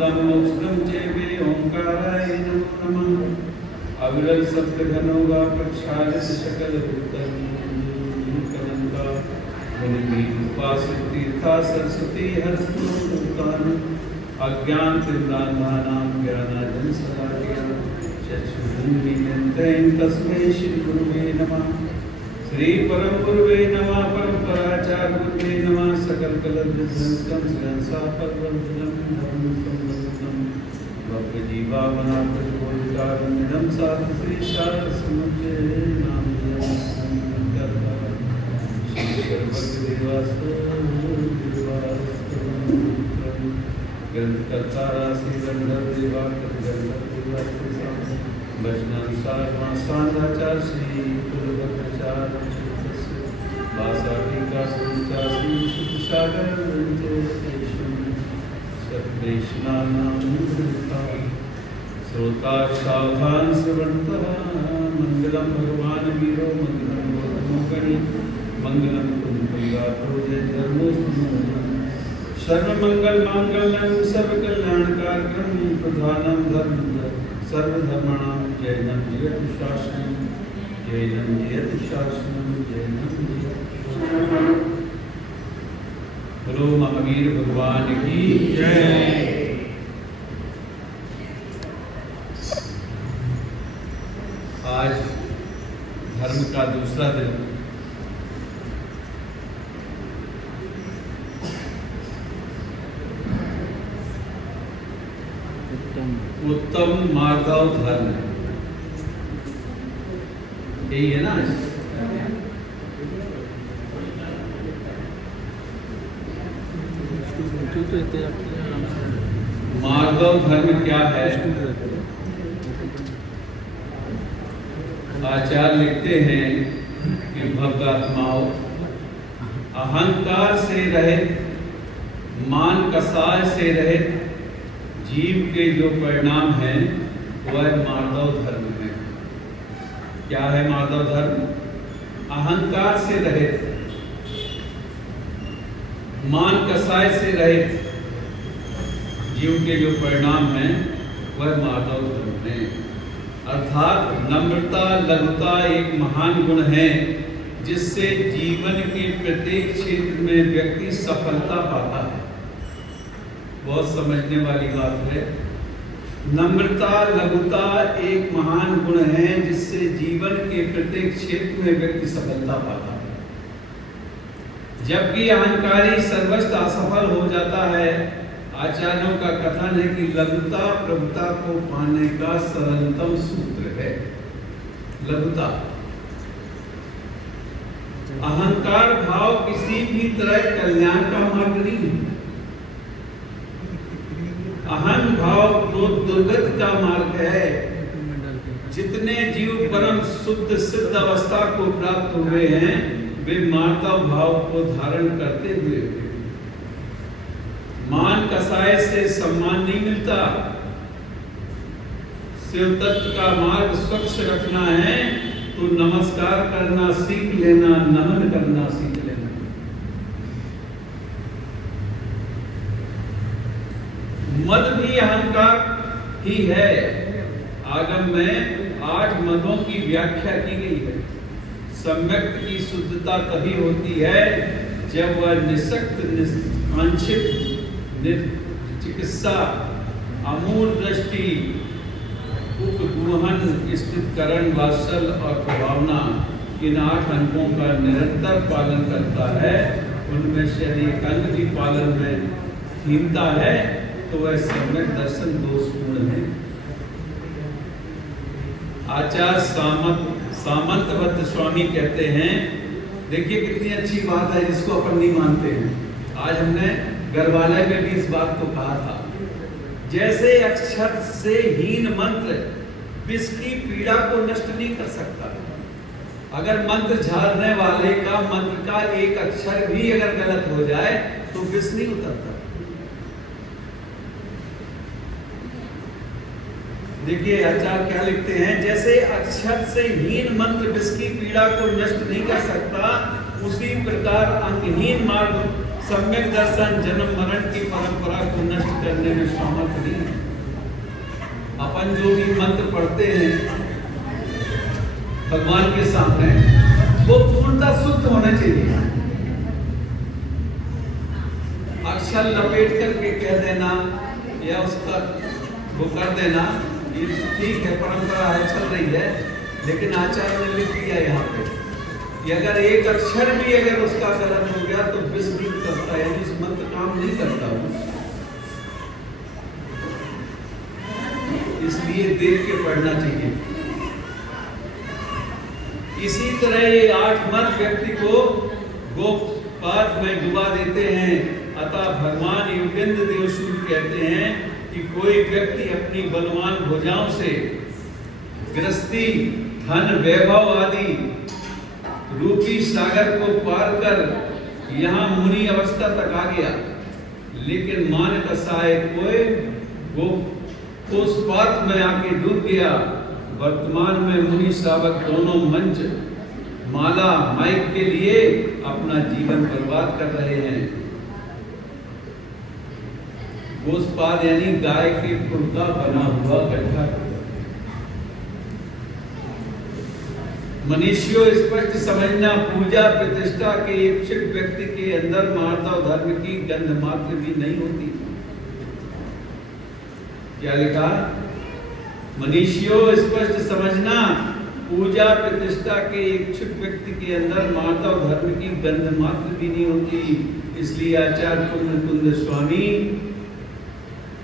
आमोदम मोक्षम चेवे ओंकाराय नमो नमः। अविरल सप्तघनोगा प्रक्षालित सकल भूतनंता मुनि उपासित तीर्था सरस्वती हरस्वरूपान अज्ञान तिमिरांधानां ज्ञानांजन शलाकया चक्षुरुन्मीलितं तस्मै श्री गुरुवे नमः। श्री परम गुरुवे नमः। परंपराचार्य गुरुवे नमः। सकल कलत्रं श्रेयसा परवंदनं धर्मसंवदनं भव्य जीवावनाथोदितारण्यं साधु श्री शारद समुच्चय नाम संकर्ता श्री सर्वदेवास्तुदेवास्तुत्रं ग्रंथकर्ता राशि गंधर्व देवाकर वचनानुसार सांधाचार श्री कुलभद्राचार्य वासाटिका संचासी सुखसागर श्रोता सावधान श्रवणतः मंगलम भगवान वीरो मंगलम गौतमोगणी मंगलम कुंभगात्रो जय धर्मोस्तमः सर्वमंगल मांगल्यं सर्वकल्याणकारकं प्रधानं धर्म सर्वधर्माणां जयनं जयतु शासनं जयनं जयतु शासनं जयनं जयतु शासनं। बोलो महावीर भगवान की जय। आज धर्म का दूसरा दिन। उत्तम माधव धर्म यही है ना। माधव धर्म क्या है? आचार्य लिखते हैं कि भव्यात्माओं अहंकार से रहित मान कसाय से रहित जीव के जो परिणाम हैं वह माधव धर्म है। क्या है माधव धर्म? अहंकार से रहित मान कसाय से रहित जीव के जो परिणाम हैं वह माधव धर्म है। अर्थात नम्रता लघुता एक महान गुण है जिससे जीवन के प्रत्येक क्षेत्र में व्यक्ति सफलता पाता है। बहुत समझने वाली बात है। नम्रता लघुता एक महान गुण है जिससे जीवन के प्रत्येक क्षेत्र में व्यक्ति सफलता पाता है। जबकि अहंकारी सर्वस्व असफल हो जाता है। आचार्यों का कथन है कि लघुता प्रभुता को पाने का सरलतम सूत्र है। लघुता अहंकार भाव किसी भी तरह कल्याण का मार्ग नहीं है। अहं भाव तो दुर्गति का मार्ग है। जितने जीव परम शुद्ध सिद्ध अवस्था को प्राप्त हुए हैं वे माधव भाव को धारण करते हुए। मान कसाय से सम्मान नहीं मिलता। शिव तत्व का मार्ग स्वच्छ रखना है तो नमस्कार करना सीख लेना, नमन करना सीख लेना। मद भी अहंकार ही है। आगम में 8 मदों की व्याख्या की गई है। सम्यक की शुद्धता तभी होती है जब वह निसक्त आंशिक चिकित्सा अमूल दृष्टि उपगुहन स्थितकरण वात्सल और प्रभावना इन 8 अंगों का निरंतर पालन करता है। उनमें से एक अंग भी पालन में हीनता है तो वह सम्यक दर्शन दोषपूर्ण है। आचार्य सामंतवत स्वामी कहते हैं, देखिए कितनी अच्छी बात है जिसको अपन नहीं मानते हैं। आज हमने गर्भालय में भी इस बात को कहा था। जैसे अक्षर से हीन मंत्र विष की पीड़ा को नष्ट नहीं कर सकता। अगर मंत्र झाड़ने वाले का मंत्र का एक अक्षर भी अगर गलत हो जाए तो विष नहीं उतरता। देखिए आचार्य क्या लिखते हैं, जैसे अक्षर से हीन मंत्र विष की पीड़ा को नष्ट नहीं कर सकता, उसी प्रकार अंगहीन मार्ग सम्यक दर्शन जन्म मरण की परंपरा को नष्ट करने में समर्थ नहीं है। अपन जो भी मंत्र पढ़ते हैं भगवान के सामने, वो पूर्णतः शुद्ध होना चाहिए। अक्षर लपेट करके कह देना या उसका वो कर देना, ये ठीक है, परंपरा है, चल रही है, लेकिन आचार्य ने लिख दिया यहाँ पे कि अगर एक अक्षर भी अगर उसका गलत हो गया तो विस्मृत करता है, यानी उस मंत्र काम नहीं करता हूँ। इसलिए देख के पढ़ना चाहिए। इसी तरह ये 8 मत व्यक्ति को गोपात में डुबा देते हैं। अतः भगवान योगेंद्र देवसूर कहते हैं कि कोई व्यक्ति अपनी बलवान भुजाओं से गृहस्थी, धन, वैभव आदि रूपी सागर को पार कर यहाँ मुनि अवस्था तक आ गया, लेकिन मान कसाय कोई उस पात में आके डूब गया। वर्तमान में मुनि श्रावक दोनों मंच, माला, माइक के लिए अपना जीवन बर्बाद कर रहे हैं। गोस्पाद यानी गाय के खुर का बना हुआ गड्ढा। मनुष्यों स्पष्ट समझना, पूजा प्रतिष्ठा के इच्छुक व्यक्ति के अंदर मानव धर्म की गंध मात्र भी नहीं होती। क्या लिखा? मनुष्यों स्पष्ट समझना, पूजा प्रतिष्ठा के इच्छुक व्यक्ति के अंदर मानव धर्म की गंध मात्र भी नहीं होती। इसलिए आचार्य कुंद स्वामी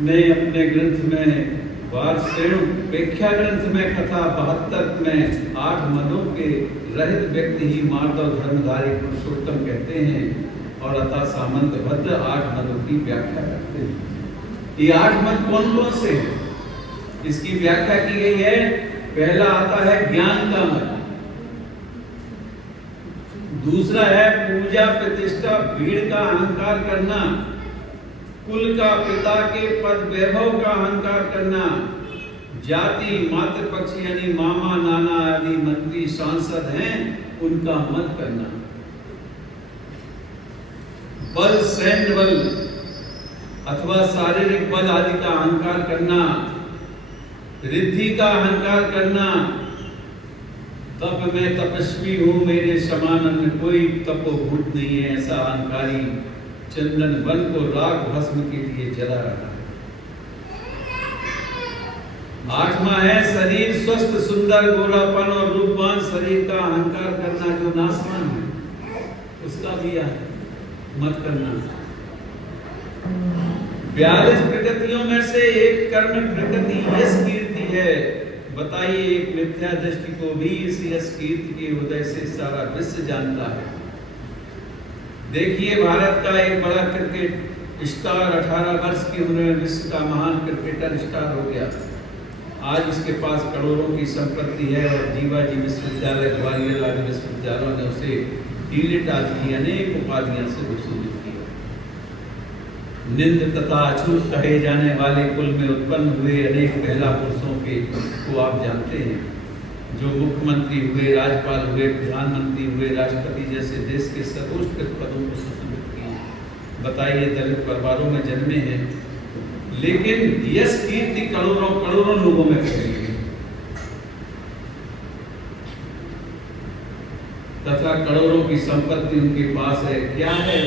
ने अपने ग्रंथ में व्याख्या ग्रंथ में कथा 72 में 8 मदों के रहित व्यक्ति ही मानव धर्मधारी पुरुषोत्तम कहते हैं और अतः सामंत भद्र 8 मदों की व्याख्या करते हैं। ये 8 मद कौन कौन से हैं? इसकी व्याख्या की गई है। पहला आता है ज्ञान का मत, दूसरा है पूजा प्रतिष्ठा, भीड़ का अहंकार करना, कुल का, पिता के पद वैभव का अहंकार करना, जाति, मातृपक्ष यानी मामा, नाना आदि मंत्री सांसद हैं उनका मत करना, बल, सैन्य बल अथवा शारीरिक बल आदि का अहंकार करना, रिद्धि का अहंकार करना, तब मैं तपस्वी हूं, मेरे समान अन्य कोई तपोभूत नहीं है, ऐसा अहंकारी चंदन वन को राग भस्म के लिए जला रहा है। 8वां है शरीर स्वस्थ, सुंदर, गोरापन और रूपवान शरीर का अहंकार करना, जो नाशवान है उसका भी मत करना। 42 प्रकृतियों में से एक कर्म प्रकृति यश कीर्ति है। बताइए, एक मिथ्या दृष्टि को भी इस यश कीर्ति के उदय से सारा विश्व जानता है। देखिए, भारत का एक बड़ा क्रिकेट स्टार 18 वर्ष की उम्र में विश्व का महान क्रिकेटर स्टार हो गया। आज उसके पास करोड़ों की संपत्ति है और जीवाजी विश्वविद्यालय, ग्वालियर आदि विश्वविद्यालयों ने उसे डीलिट आदि अनेक उपाधियां से भूषित किया। निंद तथा अछूत कहे जाने वाले कुल में उत्पन्न हुए अनेक पहला पुरुषों के को आप जानते हैं, जो मुख्यमंत्री हुए, राज्यपाल हुए, प्रधानमंत्री हुए, राष्ट्रपति जैसे देश के सर्वोच्च पदों को सुशोभित किए। बताइए, दलित परिवारों में जन्मे हैं, लेकिन यश कीर्ति करोड़ों करोड़ों लोगों में फैली है तथा करोड़ों की संपत्ति उनके पास है। क्या है,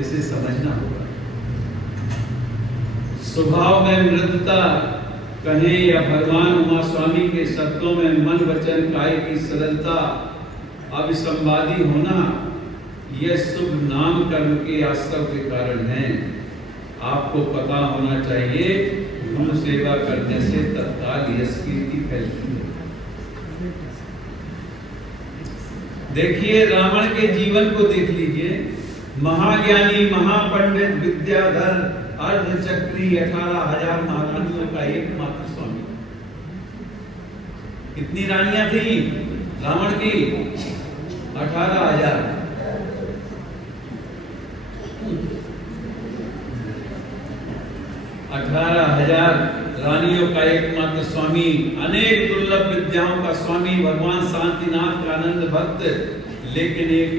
इसे समझना होगा। स्वभाव में मृदुता कहें या भगवान उमा स्वामी के शब्दों में मन वचन काय की सरलता, अविसंवादी होना, यह शुभ नाम कर्म के आश्रव के कारण है। आपको पता होना चाहिए, गुरु सेवा करने से तत्काल यश कीर्ति फैलती है। देखिए, रावण के जीवन को देख लीजिए। महाज्ञानी, महापंडित, विद्याधर, अर्धचक्री, 18,000 महारानियों का एकमात्र स्वामी। कितनी रानियां थी रावण की? 18,000। 18,000 रानियों का एकमात्र स्वामी, अनेक दुर्लभ विद्याओं का स्वामी, भगवान शांतिनाथ का आनंद भक्त। लेकिन एक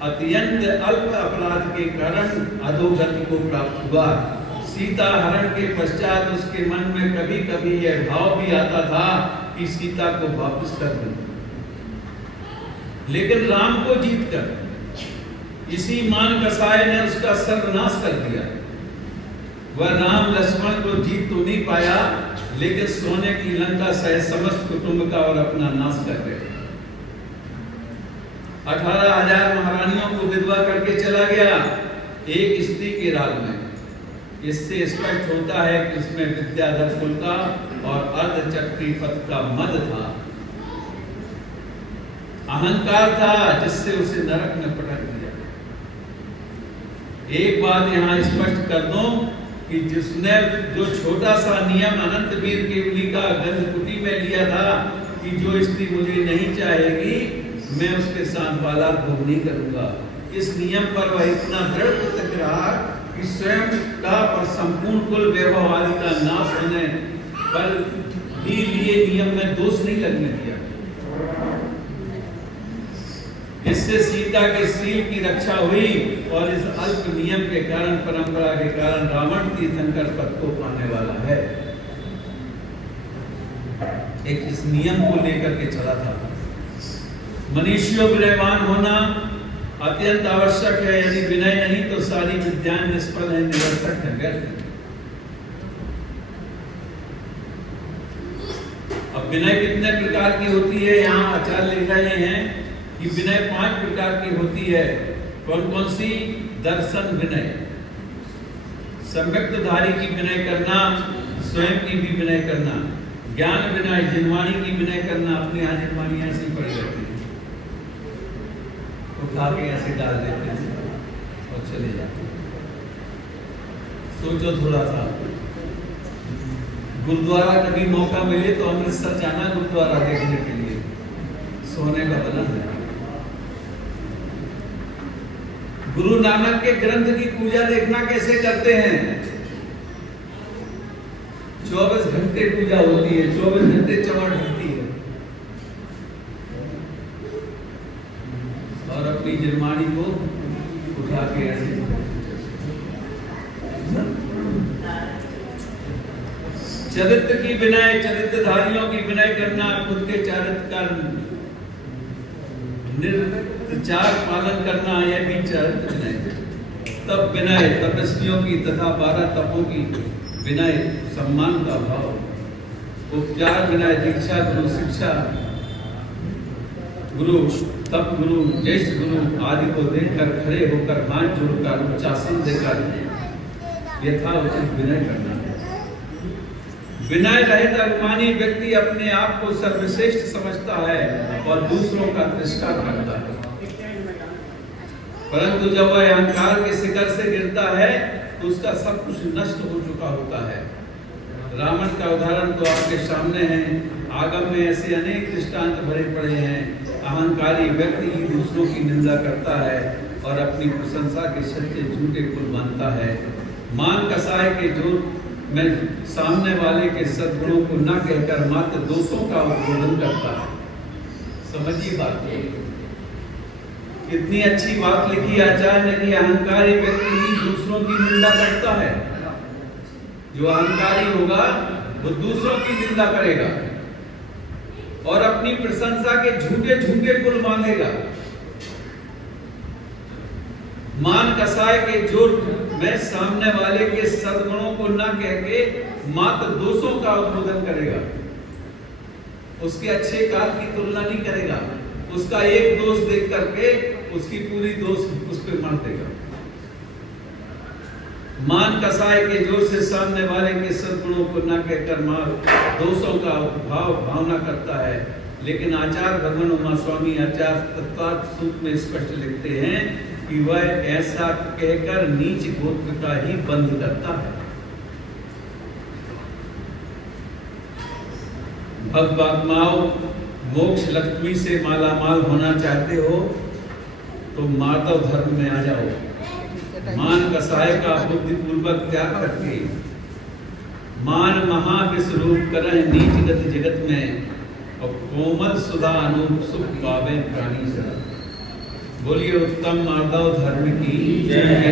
अत्यंत अल्प अपराध के कारण अधोगति को प्राप्त हुआ। सीता हरण के पश्चात उसके मन में कभी कभी यह भाव भी आता था कि सीता को वापस कर दूं, लेकिन राम को जीतकर इसी मान कसाय ने उसका सर्वनाश कर दिया। वह राम लक्ष्मण को जीत तो नहीं पाया, लेकिन सोने की लंका सहित समस्त कुटुंब का और अपना नाश कर गए। 18,000 महारानियों को विधवा करके चला गया एक स्त्री के राज में। इससे स्पष्ट होता है कि इसमें विद्याधर कुल का और अर्धचक्री पद का मद था, अहंकार था, जिससे उसे नरक में पटक दिया। एक बात यहाँ स्पष्ट कर दूं कि जिसने जो छोटा सा नियम अनंत वीर केवली का गंधकुटी में लिया था कि जो स्त्री मुझे नहीं चाहेगी मैं उसके साथ बालात भोग नहीं करूंगा, इस नियम पर वह इतना दृढ़ प्रतिज्ञ रहा कि स्वयं का और संपूर्ण कुल वैभव आदि का नाश होने पर भी लिए नियम में दोष नहीं लगने दिया। इससे सीता के शील की रक्षा हुई और इस अल्प नियम के कारण, परंपरा के कारण रावण तीर्थंकर पद को पाने वाला है। एक इस नियम को लेकर के चला था। मनुष्यों विनयवान होना अत्यंत आवश्यक है। यदि विनय नहीं तो सारी विद्याएं निष्फल है, निरर्थक है, व्यर्थ। अब विनय कितने प्रकार की होती है, यहाँ आचार्य लिख रहे हैं कि विनय 5 प्रकार की होती है। कौन कौन सी? दर्शन विनय, सम्यक्तधारी की विनय करना, स्वयं की भी विनय करना, ज्ञान विनय, जिनवाणी की विनय करना। अपने यहाँ जिनवाणी ऐसी पड़ी रहती है, उठा के ऐसे डाल देते हैं और चले जाते हैं। सोचो थोड़ा सा, गुरुद्वारा कभी मौका मिले तो अमृतसर जाना गुरुद्वारा देखने के लिए, सोने का बना है। गुरु नानक के ग्रंथ की पूजा देखना कैसे करते हैं। 24 घंटे पूजा होती है, 24 घंटे चमड़ ढकती है, और अपनी जिनवाणी को उठा के ऐसे चरित्र की विनय, चरित्रधारियों की विनय करना, खुद के चरित्र का निर्विचार पालन करना, यह भी चरित्र विनय। तब विनय तपस्वियों की तथा 12 तपों की विनय, सम्मान का भाव, उपचार विनय, दीक्षा गुरु, शिक्षा गुरु, तप गुरु, ज्येष्ठ गुरु आदि को देखकर खड़े होकर हाथ जोड़कर उच्चासन देकर यथाउचित विनय करना। विनय रहित अभिमानी व्यक्ति अपने आप को सर्वश्रेष्ठ समझता है और दूसरों का तिरस्कार करता है, परंतु जब वह अहंकार के शिखर से गिरता है तो उसका सब कुछ नष्ट हो चुका होता है। रावण का उदाहरण तो आपके सामने है। आगम में ऐसे अनेक दृष्टांत भरे पड़े हैं। अहंकारी व्यक्ति ही दूसरों की निंदा करता है और अपनी प्रशंसा के सच्चे झूठे कुल मानता है। मान कसाय के जोर में सामने वाले के सद्गुणों को न कहकर मात्र दोषों का उद्बोधन करता है। समझिए बात को, कितनी अच्छी बात लिखी आचार्य ने कि अहंकारी व्यक्ति ही दूसरों की निंदा करता है। जो अहंकारी होगा वो दूसरों की निंदा करेगा और अपनी प्रशंसा के झूठे झूठे कुल मानेगा। मान कसाय के जोर में सामने वाले के सद्गुणों को न कह के मात्र दोषों का उद्बोधन करेगा। उसके अच्छे कार्य की तुलना नहीं करेगा। उसका एक दोष देख करके उसकी पूरी दोष उस पर मार देगा। मान कसाय के जोर से सामने वाले के सद्गुणों को न कहकर मार दोषों का भावना करता है। लेकिन आचार्य भगवान उमा स्वामी आचार्य तत्वार्थ सूत्र में स्पष्ट लिखते हैं कि वह ऐसा कहकर नीच गोत्र का ही बंध करता है। भक्तात्माओं, मोक्ष लक्ष्मी से मालामाल होना चाहते हो तो माधव धर्म में आ जाओ। मान कसाय का बुद्धिपूर्वक त्याग करके मान महाविश्वरूप करह नीच गति जगत में और कोमल सुधा अनूप सुख पावे प्राणी सदा। बोलिए उत्तम माधव धर्म की जय।